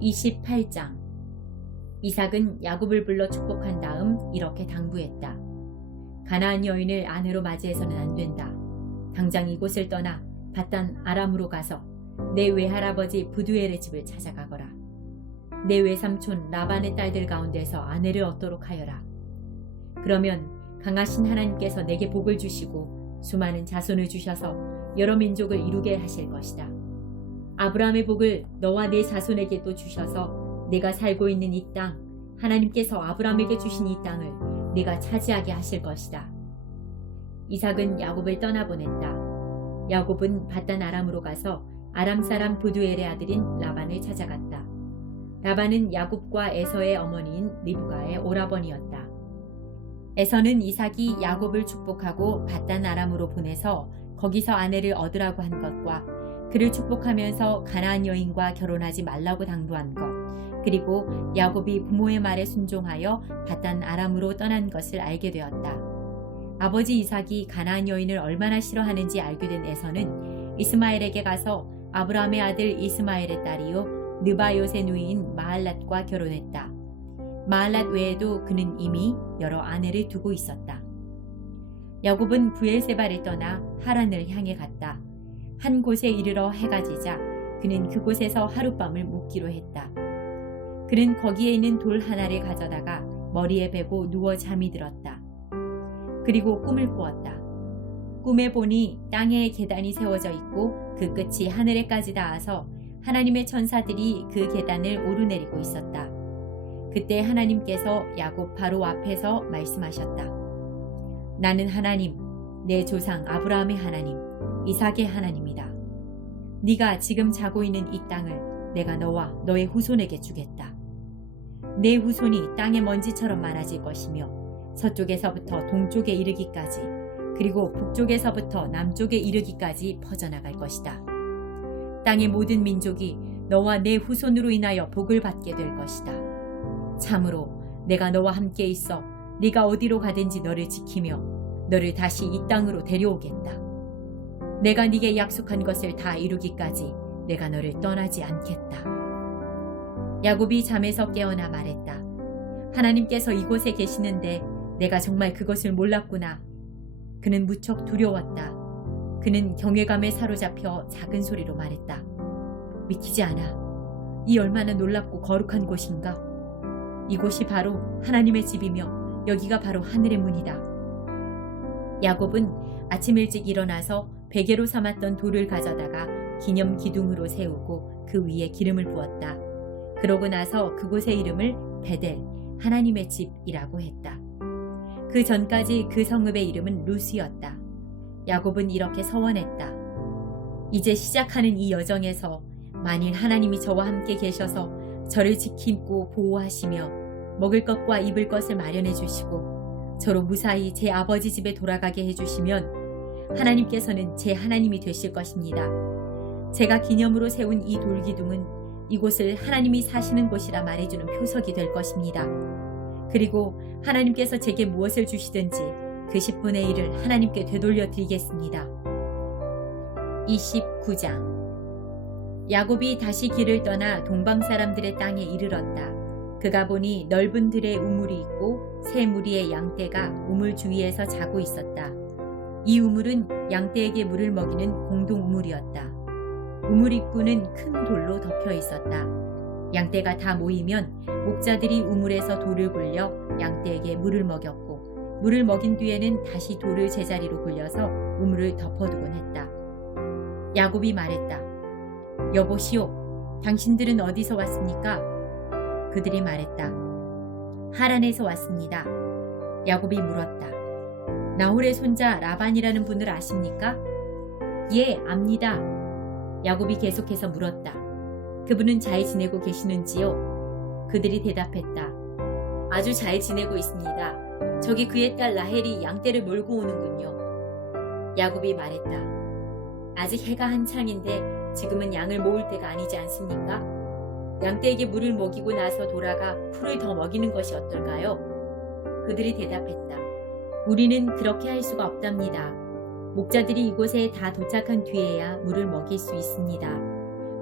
28장. 이삭은 야곱을 불러 축복한 다음 이렇게 당부했다. 가나안 여인을 아내로 맞이해서는 안 된다. 당장 이곳을 떠나 밧단 아람으로 가서 내 외할아버지 부두엘의 집을 찾아가거라. 내 외삼촌 라반의 딸들 가운데서 아내를 얻도록 하여라. 그러면 강하신 하나님께서 내게 복을 주시고 수많은 자손을 주셔서 여러 민족을 이루게 하실 것이다. 아브라함의 복을 너와 네 자손에게도 주셔서 내가 살고 있는 이 땅, 하나님께서 아브라함에게 주신 이 땅을 네가 차지하게 하실 것이다. 이삭은 야곱을 떠나보냈다. 야곱은 밧단 아람으로 가서 아람 사람 부두엘의 아들인 라반을 찾아갔다. 라반은 야곱과 에서의 어머니인 리브가의 오라버니였다. 에서는 이삭이 야곱을 축복하고 밧단 아람으로 보내서 거기서 아내를 얻으라고 한 것과 그를 축복하면서 가나안 여인과 결혼하지 말라고 당부한 것, 그리고 야곱이 부모의 말에 순종하여 밧단 아람으로 떠난 것을 알게 되었다. 아버지 이삭이 가나안 여인을 얼마나 싫어하는지 알게 된 에서는 이스마엘에게 가서 아브라함의 아들 이스마엘의 딸이요 느바요의 누이인 마할랏과 결혼했다. 마할랏 외에도 그는 이미 여러 아내를 두고 있었다. 야곱은 브엘세바를 떠나 하란을 향해 갔다. 한 곳에 이르러 해가 지자 그는 그곳에서 하룻밤을 묵기로 했다. 그는 거기에 있는 돌 하나를 가져다가 머리에 베고 누워 잠이 들었다. 그리고 꿈을 꾸었다. 꿈에 보니 땅에 계단이 세워져 있고 그 끝이 하늘에까지 닿아서 하나님의 천사들이 그 계단을 오르내리고 있었다. 그때 하나님께서 야곱 바로 앞에서 말씀하셨다. 나는 하나님, 내 조상 아브라함의 하나님, 이삭의 하나님이다. 네가 지금 자고 있는 이 땅을 내가 너와 너의 후손에게 주겠다. 내 후손이 땅의 먼지처럼 많아질 것이며 서쪽에서부터 동쪽에 이르기까지 그리고 북쪽에서부터 남쪽에 이르기까지 퍼져나갈 것이다. 땅의 모든 민족이 너와 내 후손으로 인하여 복을 받게 될 것이다. 참으로 내가 너와 함께 있어 네가 어디로 가든지 너를 지키며 너를 다시 이 땅으로 데려오겠다. 내가 네게 약속한 것을 다 이루기까지 내가 너를 떠나지 않겠다. 야곱이 잠에서 깨어나 말했다. 하나님께서 이곳에 계시는데 내가 정말 그것을 몰랐구나. 그는 무척 두려웠다. 그는 경외감에 사로잡혀 작은 소리로 말했다. 믿기지 않아. 이 얼마나 놀랍고 거룩한 곳인가. 이곳이 바로 하나님의 집이며 여기가 바로 하늘의 문이다. 야곱은 아침 일찍 일어나서 베개로 삼았던 돌을 가져다가 기념 기둥으로 세우고 그 위에 기름을 부었다. 그러고 나서 그곳의 이름을 베델, 하나님의 집이라고 했다. 그 전까지 그 성읍의 이름은 루스였다. 야곱은 이렇게 서원했다. 이제 시작하는 이 여정에서 만일 하나님이 저와 함께 계셔서 저를 지키고 보호하시며 먹을 것과 입을 것을 마련해 주시고 저로 무사히 제 아버지 집에 돌아가게 해주시면 하나님께서는 제 하나님이 되실 것입니다. 제가 기념으로 세운 이 돌기둥은 이곳을 하나님이 사시는 곳이라 말해주는 표석이 될 것입니다. 그리고 하나님께서 제게 무엇을 주시든지 그 10분의 1을 하나님께 되돌려 드리겠습니다. 29장. 야곱이 다시 길을 떠나 동방 사람들의 땅에 이르렀다. 그가 보니 넓은 들에 우물이 있고 세 무리의 양떼가 우물 주위에서 자고 있었다. 이 우물은 양떼에게 물을 먹이는 공동 우물이었다. 우물 입구는 큰 돌로 덮여 있었다. 양떼가 다 모이면 목자들이 우물에서 돌을 굴려 양떼에게 물을 먹였고 물을 먹인 뒤에는 다시 돌을 제자리로 굴려서 우물을 덮어두곤 했다. 야곱이 말했다. 여보시오, 당신들은 어디서 왔습니까? 그들이 말했다. 하란에서 왔습니다. 야곱이 물었다. 나홀의 손자 라반이라는 분을 아십니까? 예, 압니다. 야곱이 계속해서 물었다. 그분은 잘 지내고 계시는지요? 그들이 대답했다. 아주 잘 지내고 있습니다. 저기 그의 딸 라헬이 양떼를 몰고 오는군요. 야곱이 말했다. 아직 해가 한창인데 지금은 양을 모을 때가 아니지 않습니까? 양떼에게 물을 먹이고 나서 돌아가 풀을 더 먹이는 것이 어떨까요? 그들이 대답했다. 우리는 그렇게 할 수가 없답니다. 목자들이 이곳에 다 도착한 뒤에야 물을 먹일 수 있습니다.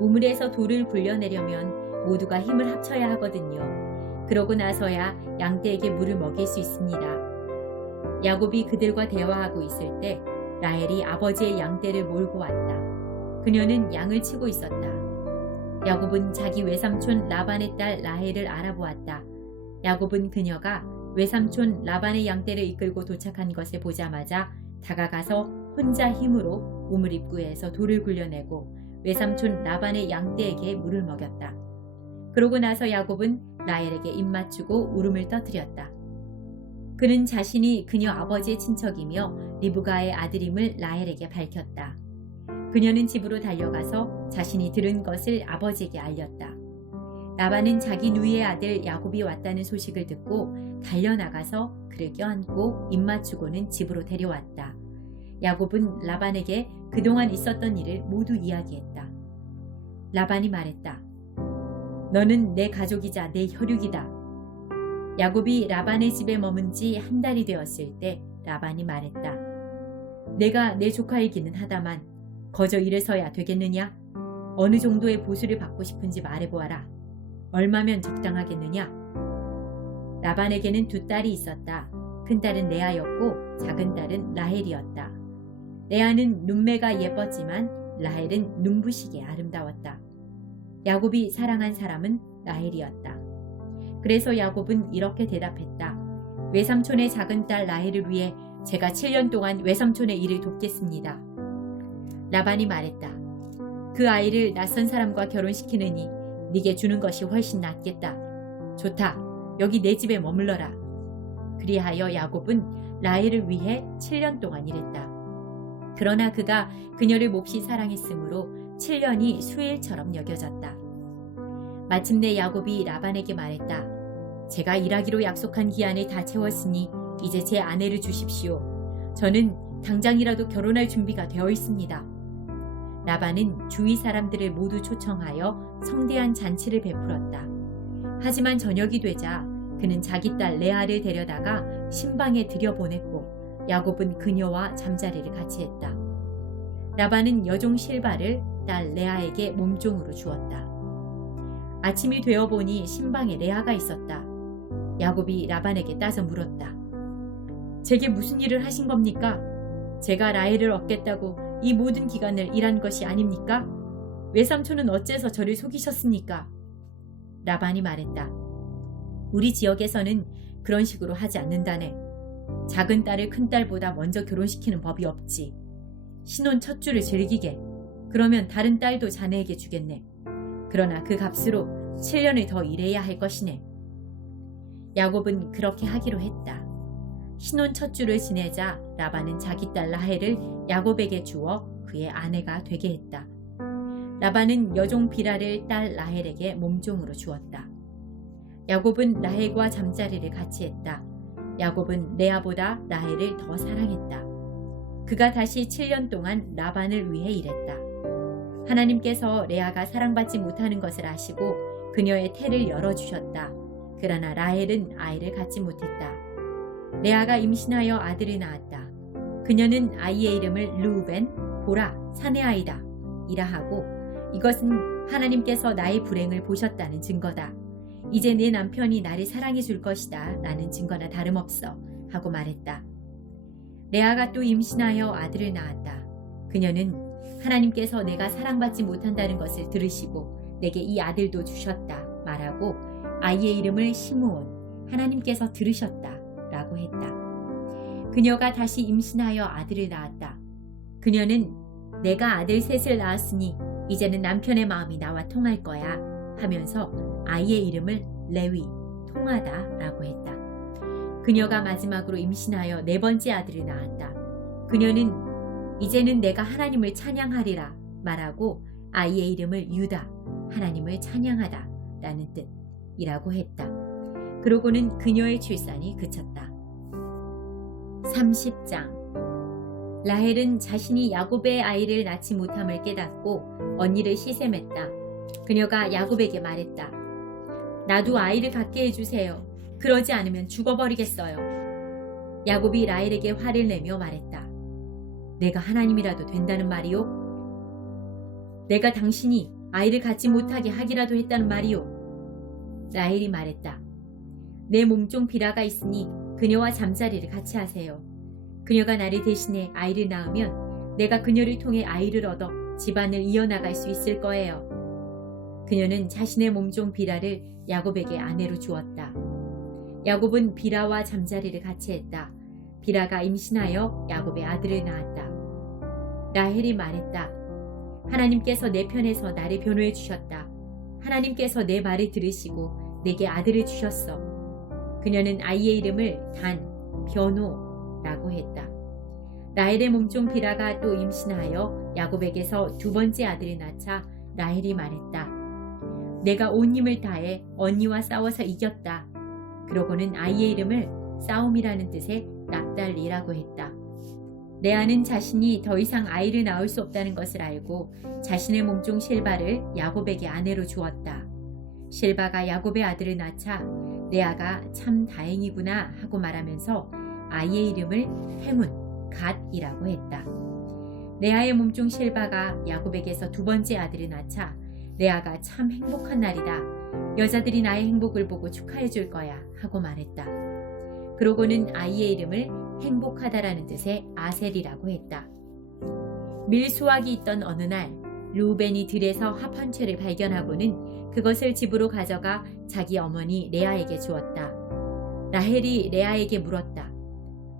우물에서 돌을 굴려내려면 모두가 힘을 합쳐야 하거든요. 그러고 나서야 양떼에게 물을 먹일 수 있습니다. 야곱이 그들과 대화하고 있을 때 라헬이 아버지의 양떼를 몰고 왔다. 그녀는 양을 치고 있었다. 야곱은 자기 외삼촌 라반의 딸 라헬을 알아보았다. 야곱은 그녀가 외삼촌 라반의 양떼를 이끌고 도착한 것을 보자마자 다가가서 혼자 힘으로 우물 입구에서 돌을 굴려내고 외삼촌 라반의 양떼에게 물을 먹였다. 그러고 나서 야곱은 라헬에게 입맞추고 울음을 터뜨렸다. 그는 자신이 그녀 아버지의 친척이며 리브가의 아들임을 라헬에게 밝혔다. 그녀는 집으로 달려가서 자신이 들은 것을 아버지에게 알렸다. 라반은 자기 누이의 아들 야곱이 왔다는 소식을 듣고 달려나가서 그를 껴안고 입맞추고는 집으로 데려왔다. 야곱은 라반에게 그동안 있었던 일을 모두 이야기했다. 라반이 말했다. 너는 내 가족이자 내 혈육이다. 야곱이 라반의 집에 머문 지 한 달이 되었을 때 라반이 말했다. 내가 내 조카이기는 하다만 거저 이래서야 되겠느냐? 어느 정도의 보수를 받고 싶은지 말해보아라. 얼마면 적당하겠느냐? 라반에게는 두 딸이 있었다. 큰딸은 레아였고 작은 딸은 라헬이었다. 레아는 눈매가 예뻤지만 라헬은 눈부시게 아름다웠다. 야곱이 사랑한 사람은 라헬이었다. 그래서 야곱은 이렇게 대답했다. 외삼촌의 작은 딸 라헬을 위해 제가 7년 동안 외삼촌의 일을 돕겠습니다. 라반이 말했다. 그 아이를 낯선 사람과 결혼시키느니 네게 주는 것이 훨씬 낫겠다. 좋다. 여기 내 집에 머물러라. 그리하여 야곱은 라헬을 위해 7년 동안 일했다. 그러나 그가 그녀를 몹시 사랑했으므로 7년이 수일처럼 여겨졌다. 마침내 야곱이 라반에게 말했다. 제가 일하기로 약속한 기한을 다 채웠으니 이제 제 아내를 주십시오. 저는 당장이라도 결혼할 준비가 되어 있습니다. 라반은 주위 사람들을 모두 초청하여 성대한 잔치를 베풀었다. 하지만 저녁이 되자 그는 자기 딸 레아를 데려다가 신방에 들여보냈고 야곱은 그녀와 잠자리를 같이 했다. 라반은 여종 실바를 딸 레아에게 몸종으로 주었다. 아침이 되어 보니 신방에 레아가 있었다. 야곱이 라반에게 따져 물었다. 제게 무슨 일을 하신 겁니까? 제가 라헬을 얻겠다고 이 모든 기간을 일한 것이 아닙니까? 외삼촌은 어째서 저를 속이셨습니까? 라반이 말했다. 우리 지역에서는 그런 식으로 하지 않는다네. 작은 딸을 큰 딸보다 먼저 결혼시키는 법이 없지. 신혼 첫 주를 즐기게. 그러면 다른 딸도 자네에게 주겠네. 그러나 그 값으로 7년을 더 일해야 할 것이네. 야곱은 그렇게 하기로 했다. 신혼 첫 주를 지내자 라반은 자기 딸 라헬을 야곱에게 주어 그의 아내가 되게 했다. 라반은 여종 비라를 딸 라헬에게 몸종으로 주었다. 야곱은 라헬과 잠자리를 같이 했다. 야곱은 레아보다 라헬을 더 사랑했다. 그가 다시 7년 동안 라반을 위해 일했다. 하나님께서 레아가 사랑받지 못하는 것을 아시고 그녀의 태를 열어주셨다. 그러나 라헬은 아이를 갖지 못했다. 레아가 임신하여 아들을 낳았다. 그녀는 아이의 이름을 르우벤, 보라, 사내 아이다 이라 하고 이것은 하나님께서 나의 불행을 보셨다는 증거다. 이제 내 남편이 나를 사랑해 줄 것이다 라는 증거나 다름없어 하고 말했다. 레아가 또 임신하여 아들을 낳았다. 그녀는 하나님께서 내가 사랑받지 못한다는 것을 들으시고 내게 이 아들도 주셨다 말하고 아이의 이름을 시므온, 하나님께서 들으셨다 라고 했다. 그녀가 다시 임신하여 아들을 낳았다. 그녀는 내가 아들 셋을 낳았으니 이제는 남편의 마음이 나와 통할 거야 하면서 아이의 이름을 레위, 통하다 라고 했다. 그녀가 마지막으로 임신하여 네 번째 아들을 낳았다. 그녀는 이제는 내가 하나님을 찬양하리라 말하고 아이의 이름을 유다, 하나님을 찬양하다 라는 뜻이라고 했다. 그러고는 그녀의 출산이 그쳤다. 30장 라헬은 자신이 야곱의 아이를 낳지 못함을 깨닫고 언니를 시샘했다. 그녀가 야곱에게 말했다. 나도 아이를 갖게 해주세요. 그러지 않으면 죽어버리겠어요. 야곱이 라헬에게 화를 내며 말했다. 내가 하나님이라도 된다는 말이요? 내가 당신이 아이를 갖지 못하게 하기라도 했다는 말이요? 라헬이 말했다. 내 몸종 비라가 있으니 그녀와 잠자리를 같이 하세요. 그녀가 나를 대신해 아이를 낳으면 내가 그녀를 통해 아이를 얻어 집안을 이어나갈 수 있을 거예요. 그녀는 자신의 몸종 비라를 야곱에게 아내로 주었다. 야곱은 비라와 잠자리를 같이 했다. 비라가 임신하여 야곱의 아들을 낳았다. 라헬이 말했다. 하나님께서 내 편에서 나를 변호해 주셨다. 하나님께서 내 말을 들으시고 내게 아들을 주셨어. 그녀는 아이의 이름을 단, 변호라고 했다. 라헬의 몸종 비라가 또 임신하여 야곱에게서 두 번째 아들을 낳자 라헬이 말했다. 내가 온 힘을 다해 언니와 싸워서 이겼다. 그러고는 아이의 이름을 싸움이라는 뜻의 납달리라고 했다. 레아는 자신이 더 이상 아이를 낳을 수 없다는 것을 알고 자신의 몸종 실바를 야곱에게 아내로 주었다. 실바가 야곱의 아들을 낳자 레아가 참 다행이구나 하고 말하면서 아이의 이름을 헤문, 갓이라고 했다. 레아의 몸종 실바가 야곱에게서 두 번째 아들을 낳자 레아가 참 행복한 날이다. 여자들이 나의 행복을 보고 축하해 줄 거야 하고 말했다. 그러고는 아이의 이름을 행복하다라는 뜻의 아셀이라고 했다. 밀수확이 있던 어느 날 루벤이 들에서 합 한 채를 발견하고는 그것을 집으로 가져가 자기 어머니 레아에게 주었다. 라헬이 레아에게 물었다.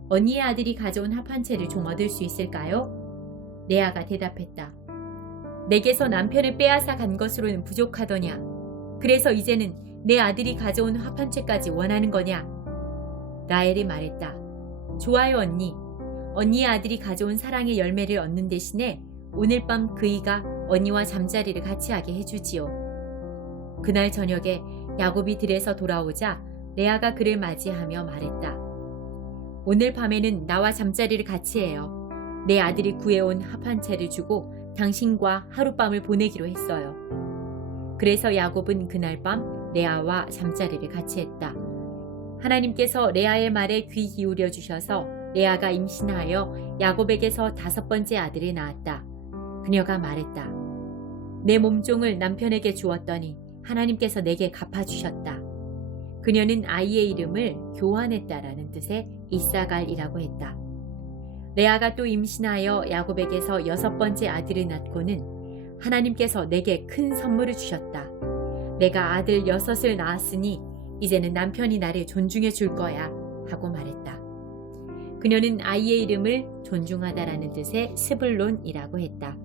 언니의 아들이 가져온 합 한 채를 좀 얻을 수 있을까요? 레아가 대답했다. 내게서 남편을 빼앗아 간 것으로는 부족하더냐. 그래서 이제는 내 아들이 가져온 합 한 채까지 원하는 거냐? 라헬이 말했다. 좋아요 언니. 언니의 아들이 가져온 사랑의 열매를 얻는 대신에 오늘 밤 그이가 언니와 잠자리를 같이 하게 해주지요. 그날 저녁에 야곱이 들에서 돌아오자 레아가 그를 맞이하며 말했다. 오늘 밤에는 나와 잠자리를 같이 해요. 내 아들이 구해온 합 한 채를 주고 당신과 하룻밤을 보내기로 했어요. 그래서 야곱은 그날 밤 레아와 잠자리를 같이 했다. 하나님께서 레아의 말에 귀 기울여 주셔서 레아가 임신하여 야곱에게서 다섯 번째 아들을 낳았다. 그녀가 말했다. 내 몸종을 남편에게 주었더니 하나님께서 내게 갚아주셨다. 그녀는 아이의 이름을 교환했다라는 뜻의 이사갈이라고 했다. 레아가 또 임신하여 야곱에게서 여섯 번째 아들을 낳고는 하나님께서 내게 큰 선물을 주셨다. 내가 아들 여섯을 낳았으니 이제는 남편이 나를 존중해 줄 거야 하고 말했다. 그녀는 아이의 이름을 존중하다라는 뜻의 스불론이라고 했다.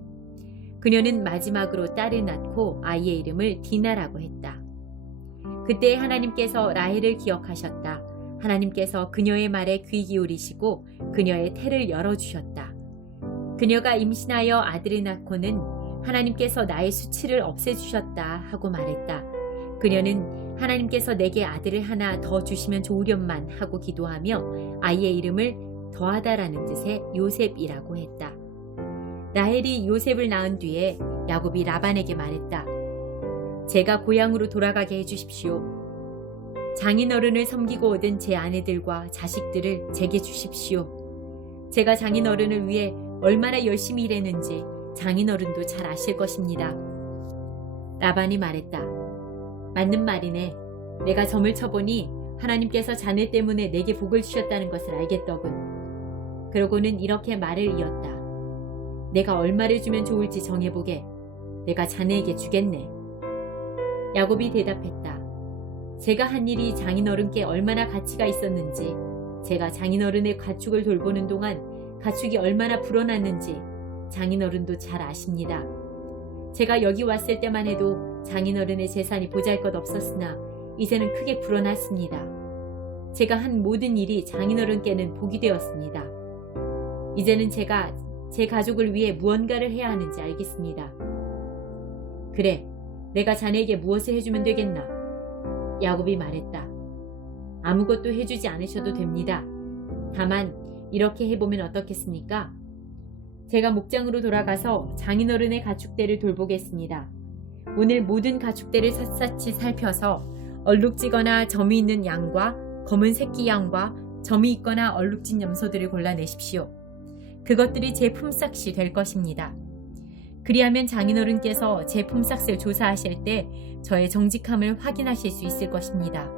그녀는 마지막으로 딸을 낳고 아이의 이름을 디나라고 했다. 그때 하나님께서 라헬을 기억하셨다. 하나님께서 그녀의 말에 귀 기울이시고 그녀의 태를 열어주셨다. 그녀가 임신하여 아들을 낳고는 하나님께서 나의 수치를 없애주셨다 하고 말했다. 그녀는 하나님께서 내게 아들을 하나 더 주시면 좋으련만 하고 기도하며 아이의 이름을 더하다라는 뜻의 요셉이라고 했다. 라헬이 요셉을 낳은 뒤에 야곱이 라반에게 말했다. 제가 고향으로 돌아가게 해주십시오. 장인어른을 섬기고 얻은 제 아내들과 자식들을 제게 주십시오. 제가 장인어른을 위해 얼마나 열심히 일했는지 장인어른도 잘 아실 것입니다. 라반이 말했다. 맞는 말이네. 내가 점을 쳐보니 하나님께서 자네 때문에 내게 복을 주셨다는 것을 알겠더군. 그러고는 이렇게 말을 이었다. 내가 얼마를 주면 좋을지 정해보게. 내가 자네에게 주겠네. 야곱이 대답했다. 제가 한 일이 장인어른께 얼마나 가치가 있었는지, 제가 장인어른의 가축을 돌보는 동안 가축이 얼마나 불어났는지 장인어른도 잘 아십니다. 제가 여기 왔을 때만 해도 장인어른의 재산이 보잘것없었으나 이제는 크게 불어났습니다. 제가 한 모든 일이 장인어른께는 복이 되었습니다. 이제는 제가 제 가족을 위해 무언가를 해야 하는지 알겠습니다. 그래, 내가 자네에게 무엇을 해주면 되겠나? 야곱이 말했다. 아무것도 해주지 않으셔도 됩니다. 다만 이렇게 해보면 어떻겠습니까? 제가 목장으로 돌아가서 장인어른의 가축대를 돌보겠습니다. 오늘 모든 가축대를 샅샅이 살펴서 얼룩지거나 점이 있는 양과 검은 새끼 양과 점이 있거나 얼룩진 염소들을 골라내십시오. 그것들이 제 품삯이 될 것입니다. 그리하면 장인어른께서 제 품삯을 조사하실 때 저의 정직함을 확인하실 수 있을 것입니다.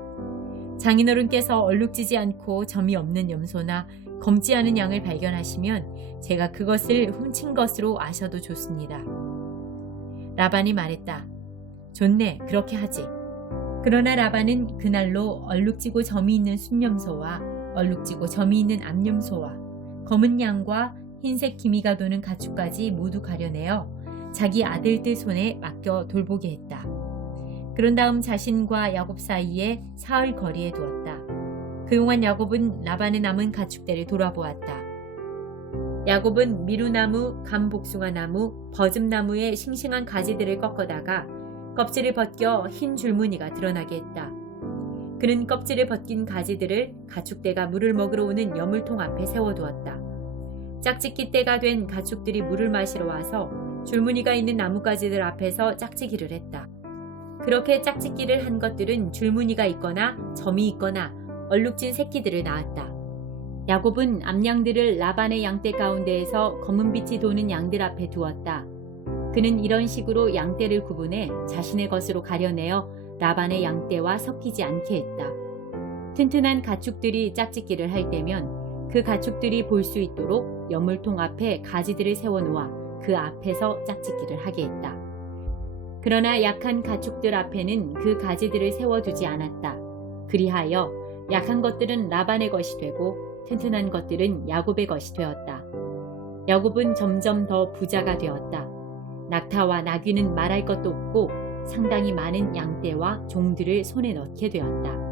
장인어른께서 얼룩지지 않고 점이 없는 염소나 검지 않은 양을 발견하시면 제가 그것을 훔친 것으로 아셔도 좋습니다. 라반이 말했다. 좋네, 그렇게 하지. 그러나 라반은 그날로 얼룩지고 점이 있는 순염소와 얼룩지고 점이 있는 암염소와 검은 양과 흰색 기미가 도는 가축까지 모두 가려내어 자기 아들들 손에 맡겨 돌보게 했다. 그런 다음 자신과 야곱 사이에 사흘 거리에 두었다. 그동안 야곱은 라반의 남은 가축들을 돌아보았다. 야곱은 미루나무, 감복숭아나무, 버즘나무의 싱싱한 가지들을 꺾어다가 껍질을 벗겨 흰 줄무늬가 드러나게 했다. 그는 껍질을 벗긴 가지들을 가축대가 물을 먹으러 오는 여물통 앞에 세워두었다. 짝짓기 때가 된 가축들이 물을 마시러 와서 줄무늬가 있는 나뭇가지들 앞에서 짝짓기를 했다. 그렇게 짝짓기를 한 것들은 줄무늬가 있거나 점이 있거나 얼룩진 새끼들을 낳았다. 야곱은 암양들을 라반의 양떼 가운데에서 검은빛이 도는 양들 앞에 두었다. 그는 이런 식으로 양떼를 구분해 자신의 것으로 가려내어 라반의 양떼와 섞이지 않게 했다. 튼튼한 가축들이 짝짓기를 할 때면 그 가축들이 볼 수 있도록 여물통 앞에 가지들을 세워놓아 그 앞에서 짝짓기를 하게 했다. 그러나 약한 가축들 앞에는 그 가지들을 세워두지 않았다. 그리하여 약한 것들은 라반의 것이 되고 튼튼한 것들은 야곱의 것이 되었다. 야곱은 점점 더 부자가 되었다. 낙타와 나귀는 말할 것도 없고 상당히 많은 양떼와 종들을 손에 넣게 되었다.